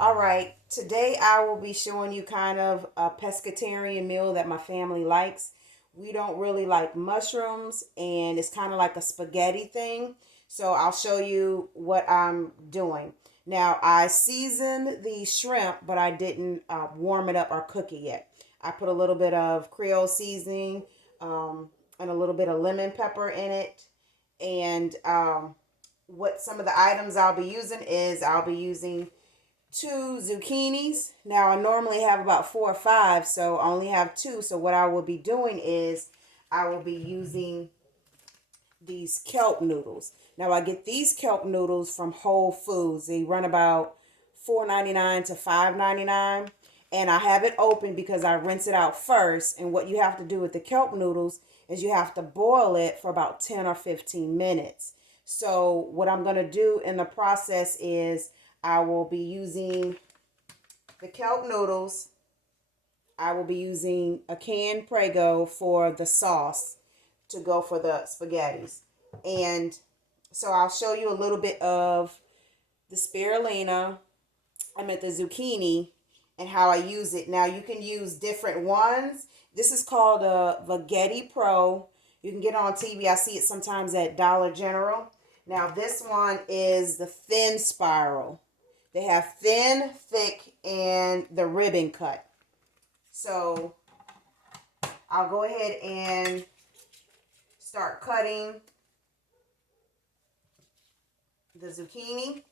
All right, today I will be showing you kind of a pescatarian meal that my family likes. We don't really like mushrooms, and it's kind of like a spaghetti thing. So I'll show you what I'm doing. Now, I seasoned the shrimp, but I didn't warm it up or cook it yet. I put a little bit of Creole seasoning and a little bit of lemon pepper in it. And what some of the items I'll be using is I'll be using two zucchinis. Now I normally have about four or five, so I only have two. So what I will be doing is I will be using these kelp noodles. Now I get these kelp noodles from Whole Foods. They run about $4.99 to $5.99. And I have it open because I rinse it out first. And what you have to do with the kelp noodles is you have to boil it for about 10 or 15 minutes. So what I'm going to do in the process is I will be using the kelp noodles. I will be using a canned Prego for the sauce to go for the spaghettis. And so I'll show you a little bit of the spirulina, the zucchini, and how I use it. Now you can use different ones. This is called a Veggetti Pro. You can get it on TV. I see it sometimes at Dollar General. Now this one is the thin spiral. They have thin, thick, and the ribbon cut. So I'll go ahead and start cutting the zucchini.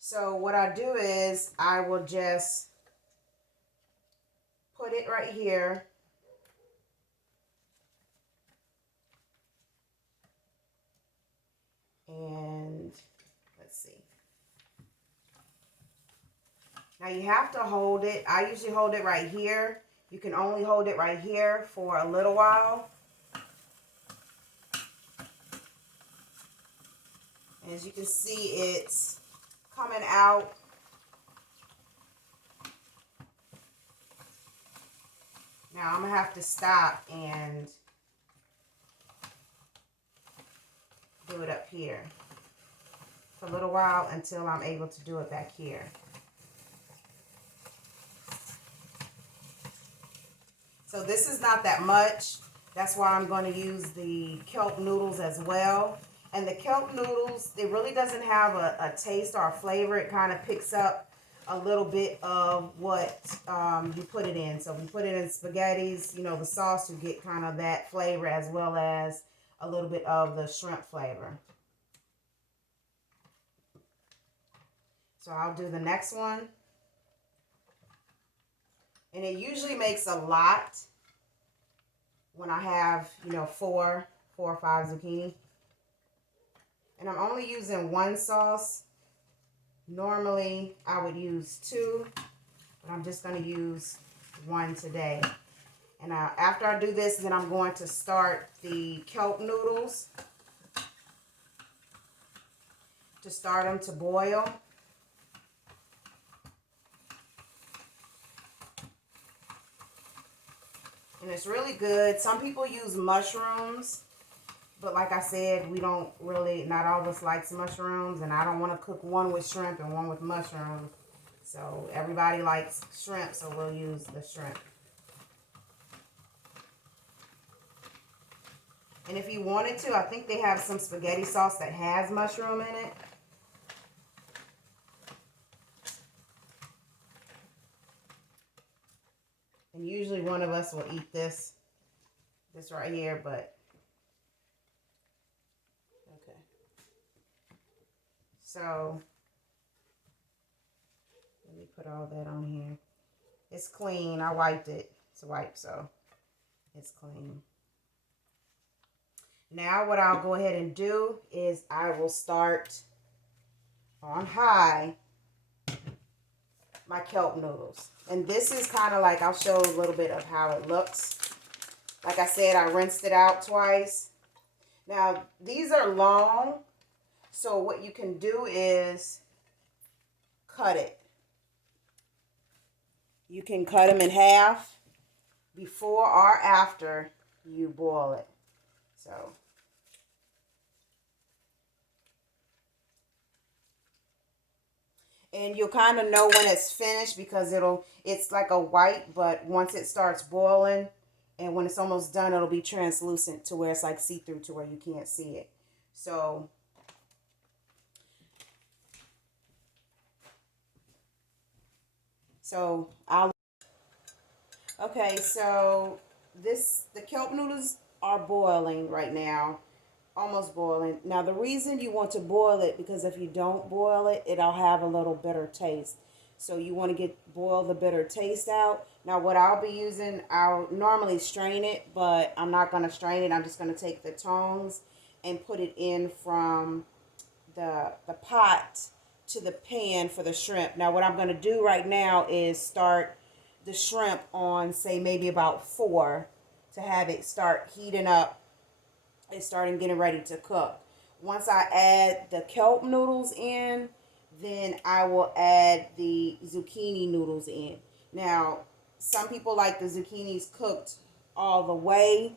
So what I do is I will just put it right here. And let's see. Now you have to hold it. I usually hold it right here. You can only hold it right here for a little while. As you can see, it's coming out. Now I'm going to have to stop and do it up here for a little while until I'm able to do it back here. So this is not that much. That's why I'm going to use the kelp noodles as well. And the kelp noodles, it really doesn't have a taste or a flavor. It kind of picks up a little bit of what you put it in. So if you put it in spaghettis, you know, the sauce, you get kind of that flavor as well as a little bit of the shrimp flavor. So I'll do the next one. And it usually makes a lot when I have, you know, four or five zucchini. And I'm only using one sauce. Normally I would use two, but I'm just going to use one today. And after I do this, then I'm going to start the kelp noodles to start them to boil. And it's really good. Some people use mushrooms, but like I said, we don't really, not all of us likes mushrooms, and I don't want to cook one with shrimp and one with mushrooms. So everybody likes shrimp, so we'll use the shrimp. And if you wanted to, I think they have some spaghetti sauce that has mushroom in it. And usually one of us will eat this right here, but okay. So let me put all that on here. It's clean. I wiped it. It's wiped, so it's clean. Now what I'll go ahead and do is I will start on high my kelp noodles. And this is kind of like, I'll show a little bit of how it looks. Like I said, I rinsed it out twice. Now, these are long, so what you can do is cut it. You can cut them in half before or after you boil it. So And you'll kind of know when it's finished because it's like a white, but once it starts boiling and when it's almost done, it'll be translucent to where it's like see-through to where you can't see it. So I'll okay, so the kelp noodles are boiling right now, almost boiling. Now the reason you want to boil it, because if you don't boil it, it'll have a little bitter taste. So you want to boil the bitter taste out. Now what I'll be using, I'll normally strain it, but I'm not going to strain it. I'm just going to take the tongs and put it in from the pot to the pan for the shrimp. Now what I'm going to do right now is start the shrimp on, say, maybe about 4 to have it start heating up and starting getting ready to cook. Once I add the kelp noodles in, then I will add the zucchini noodles in. Now, some people like the zucchinis cooked all the way,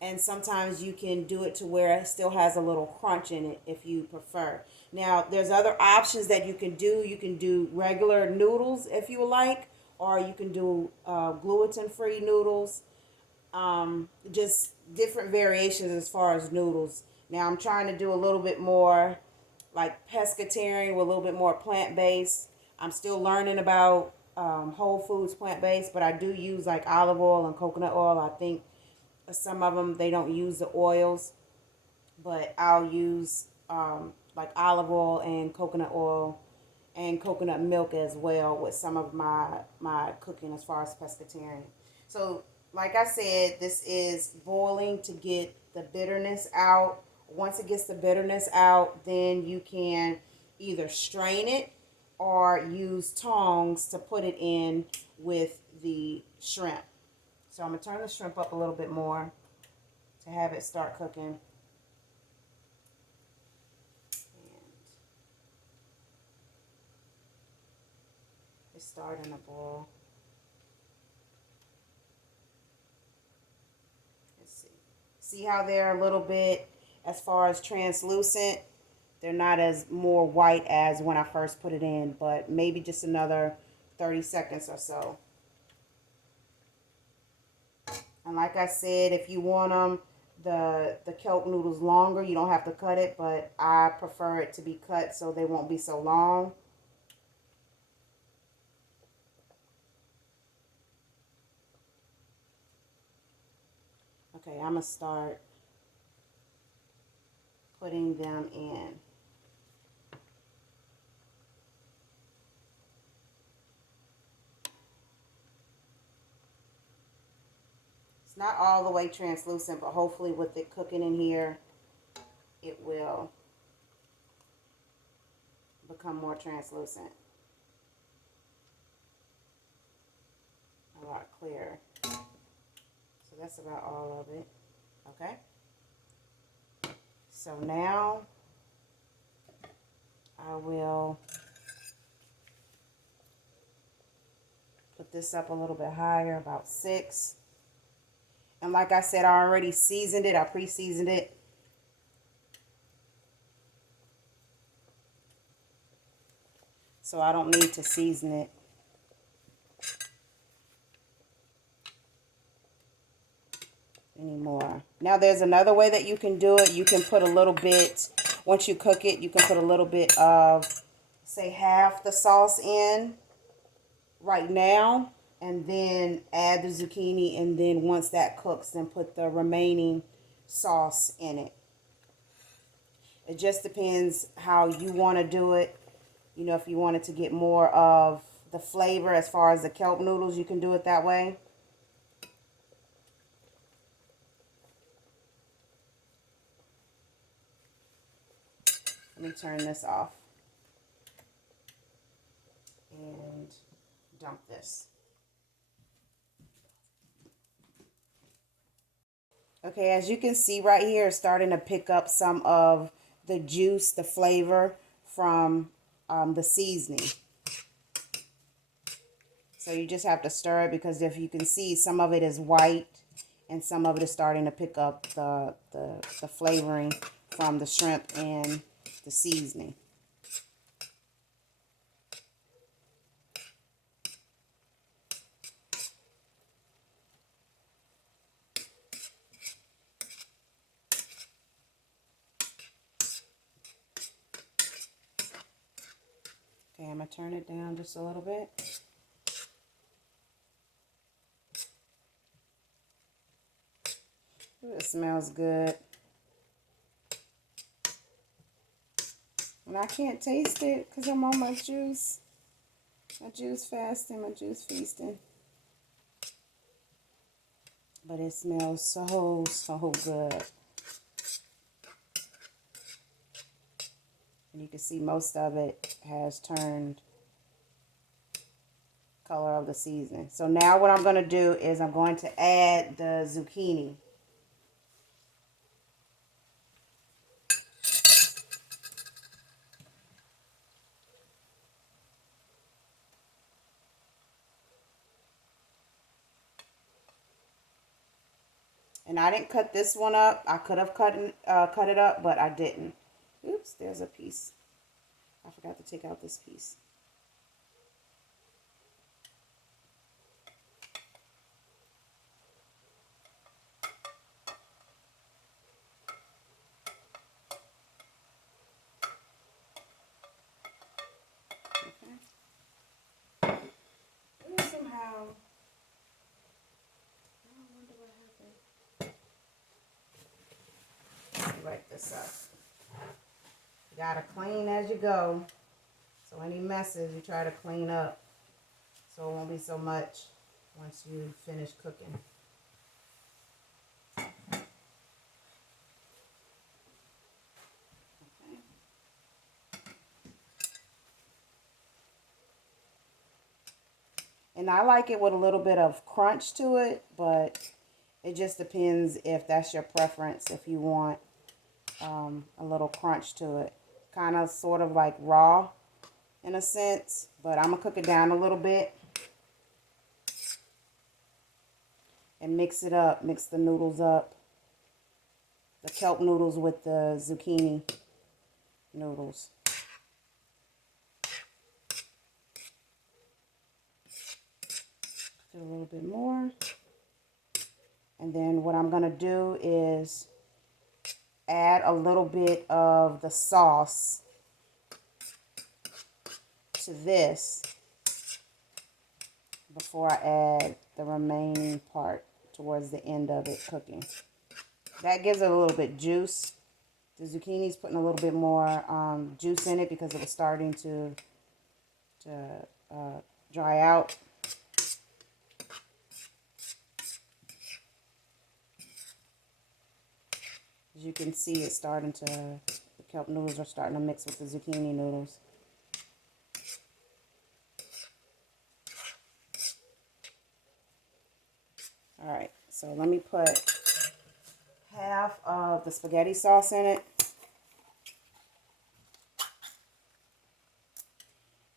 and sometimes you can do it to where it still has a little crunch in it if you prefer. Now, there's other options that you can do. You can do regular noodles if you like, or you can do gluten-free noodles. Just different variations as far as noodles. Now, I'm trying to do a little bit more like pescatarian with a little bit more plant-based. I'm still learning about whole foods plant-based, but I do use like olive oil and coconut oil. I think some of them, they don't use the oils, but I'll use like olive oil and coconut milk as well with some of my cooking as far as pescatarian. So like I said, this is boiling to get the bitterness out. Once it gets the bitterness out, then you can either strain it or use tongs to put it in with the shrimp. So I'm going to turn the shrimp up a little bit more to have it start cooking. And it's starting to boil. Let's see. See how they're a little bit, as far as translucent, they're not as more white as when I first put it in, but maybe just another 30 seconds or so. And like I said, if you want them, the kelp noodles longer, you don't have to cut it, but I prefer it to be cut so they won't be so long. Okay, I'm going to start putting them in. It's not all the way translucent, but hopefully with it cooking in here, it will become more translucent. A lot clearer. So that's about all of it. Okay. So now I will put this up a little bit higher, about 6. And like I said, I already seasoned it. I pre-seasoned it. So I don't need to season it. Anymore. Now there's another way that you can do it. You can put a little bit, once you cook it, you can put a little bit of, say, half the sauce in right now, and then add the zucchini, and then once that cooks, then put the remaining sauce in it. It just depends how you want to do it. You know, if you wanted to get more of the flavor as far as the kelp noodles, you can do it that way. Let me turn this off and dump this. Okay, as you can see right here, it's starting to pick up some of the juice, the flavor from the seasoning. So you just have to stir it, because if you can see, some of it is white and some of it is starting to pick up the flavoring from the shrimp and the seasoning. Okay, I'm going to turn it down just a little bit. Ooh, it smells good. And I can't taste it because I'm on my juice. My juice fasting, my juice feasting. But it smells so, so good. And you can see most of it has turned color of the seasoning. So now what I'm going to do is I'm going to add the zucchini. And I didn't cut this one up. I could have cut it up, but I didn't. Oops, there's a piece. I forgot to take out this piece. Okay. Ooh, somehow. I wonder what happened. Let me write this up. You gotta clean as you go. So any messes you try to clean up, so it won't be so much once you finish cooking. Okay. And I like it with a little bit of crunch to it, but it just depends if that's your preference, if you want a little crunch to it. Kind of sort of like raw in a sense, but I'm going to cook it down a little bit and mix it up, mix the noodles up. The kelp noodles with the zucchini noodles. Do a little bit more. And then what I'm going to do is add a little bit of the sauce to this before I add the remaining part towards the end of it cooking. That gives it a little bit juice. The zucchini's putting a little bit more juice in it because it was starting to dry out. As you can see, it's starting to, the kelp noodles are starting to mix with the zucchini noodles. All right, so let me put half of the spaghetti sauce in it.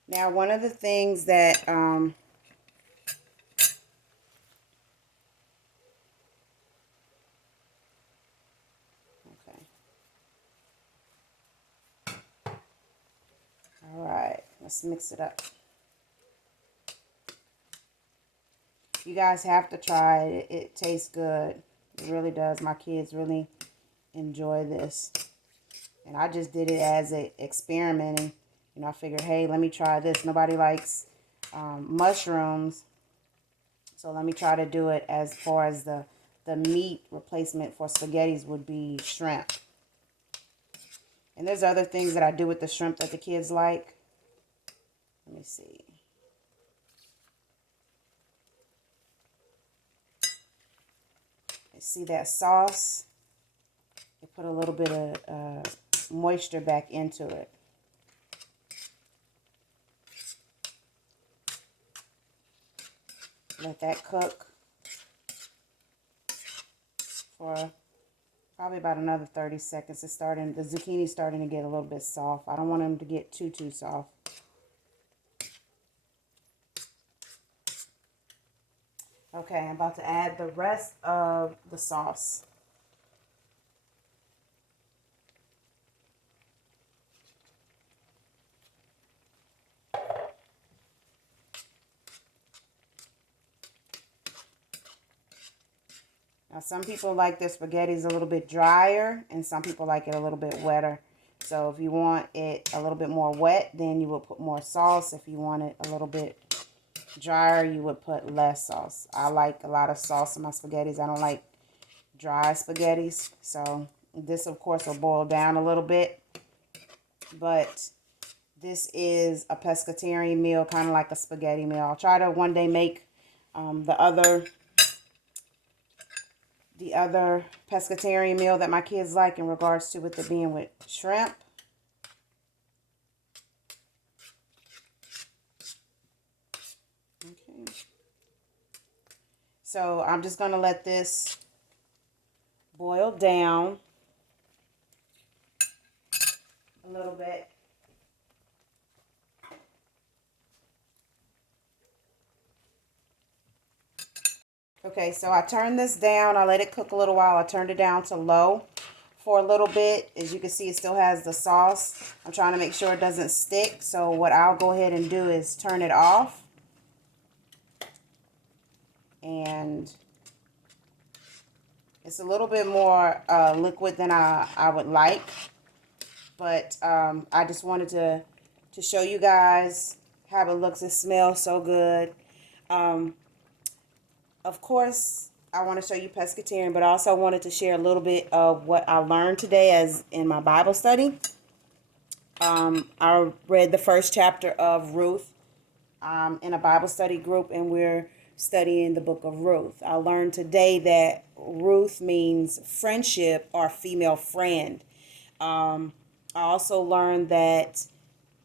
Now, one of the things that all right, let's mix it up. You guys have to try it. It tastes good. It really does. My kids really enjoy this. And I just did it as an experimenting. You know, I figured, hey, let me try this. Nobody likes mushrooms. So let me try to do it as far as the meat replacement for spaghettis would be shrimp. And there's other things that I do with the shrimp that the kids like. Let me see. See that sauce? It put a little bit of moisture back into it. Let that cook for probably about another 30 seconds. The zucchini's starting to get a little bit soft. I don't want them to get too soft. Okay, I'm about to add the rest of the sauce. Now, some people like their spaghettis a little bit drier, and some people like it a little bit wetter. So if you want it a little bit more wet, then you would put more sauce. If you want it a little bit drier, you would put less sauce. I like a lot of sauce in my spaghettis. I don't like dry spaghettis. So this, of course, will boil down a little bit. But this is a pescatarian meal, kind of like a spaghetti meal. I'll try to one day make the other pescatarian meal that my kids like, in regards to with it being with shrimp. Okay. So I'm just going to let this boil down a little bit. Okay, so I turned this down. I let it cook a little while. I turned it down to low for a little bit. As you can see, it still has the sauce. I'm trying to make sure it doesn't stick. So what I'll go ahead and do is turn it off. And it's a little bit more liquid than I would like. But I just wanted to show you guys how it looks. It smells so good. Of course, I want to show you pescatarian, but I also wanted to share a little bit of what I learned today as in my Bible study. I read the first chapter of Ruth in a Bible study group, and we're studying the Book of Ruth. I learned today that Ruth means friendship or female friend. I also learned that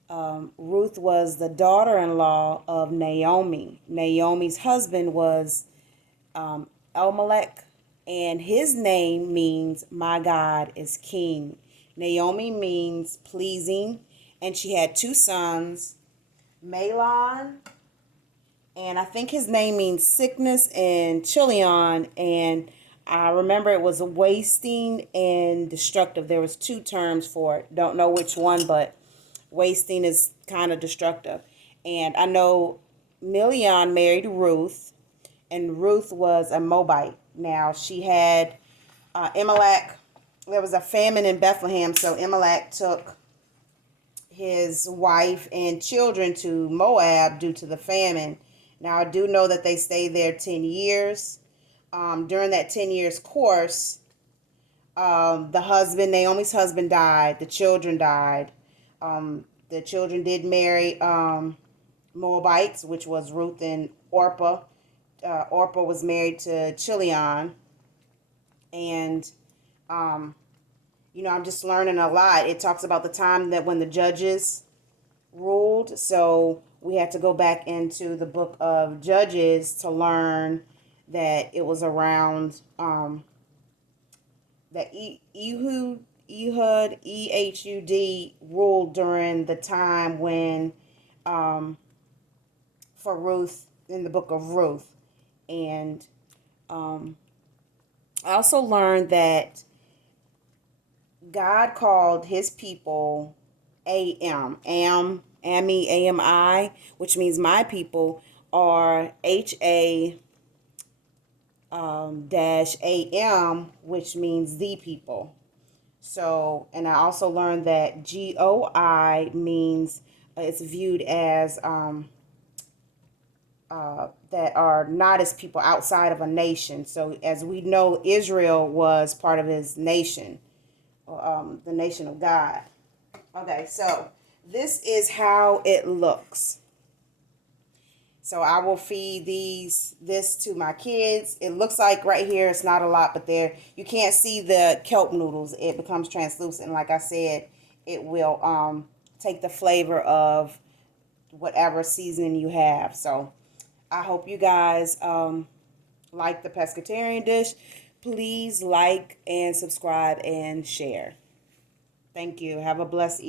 Ruth was the daughter-in-law of Naomi. Naomi's husband was Elimelech, and his name means my God is king. Naomi means pleasing, and she had two sons, Mahlon, and I think his name means sickness, and Chilion, and I remember it was wasting and destructive. There was two terms for it. Don't know which one, but wasting is kind of destructive. And I know Mahlon married Ruth, and Ruth was a Moabite. Now, she had Elimelech. There was a famine in Bethlehem, so Elimelech took his wife and children to Moab due to the famine. Now, I do know that they stayed there 10 years. During that 10 years course, Naomi's husband died. The children died. The children did marry Moabites, which was Ruth and Orpah. Orpah was married to Chilion. And, I'm just learning a lot. It talks about the time that when the judges ruled. So we had to go back into the book of Judges to learn that it was around that Ehud ruled during the time when for Ruth in the book of Ruth. And I also learned that God called his people Ami, which means my people, or HA-AM, which means the people. So, and I also learned that GOI means it's viewed as that are not as people outside of a nation. So as we know, Israel was part of his nation, the nation of God. Okay, so this is how it looks. So I will feed this to my kids. It looks like right here, it's not a lot, but there, you can't see the kelp noodles. It becomes translucent. Like I said, it will take the flavor of whatever seasoning you have. So I hope you guys like the pescatarian dish. Please like and subscribe and share. Thank you. Have a blessed evening.